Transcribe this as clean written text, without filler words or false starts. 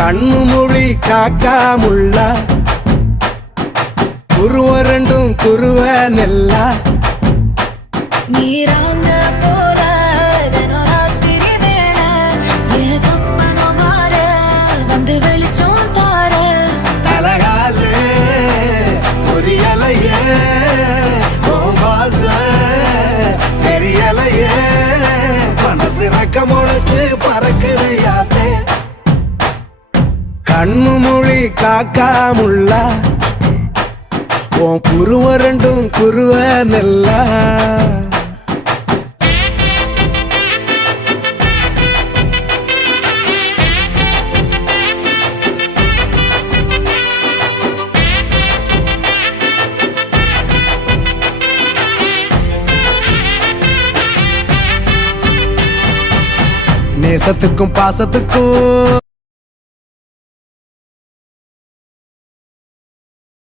கண்ணு மொழி காக்காமுள்ள குருவ ரெண்டும் குருவ நெல்லா நீராங்க போல தினராத்திரி வேண என் சொப்பனம் மாற வந்து வெளிச்சம் தார தலகாலே பொரியலையே ஓம்பாச பெரியலையே மனசு ரக்க முளைச்சு பறக்குது யாத்தே கண்ணு மொழி காக்காமுள்ள உன் குருவ ரெண்டும் குருவ நெல்லா நேசத்துக்கும் பாசத்துக்கும்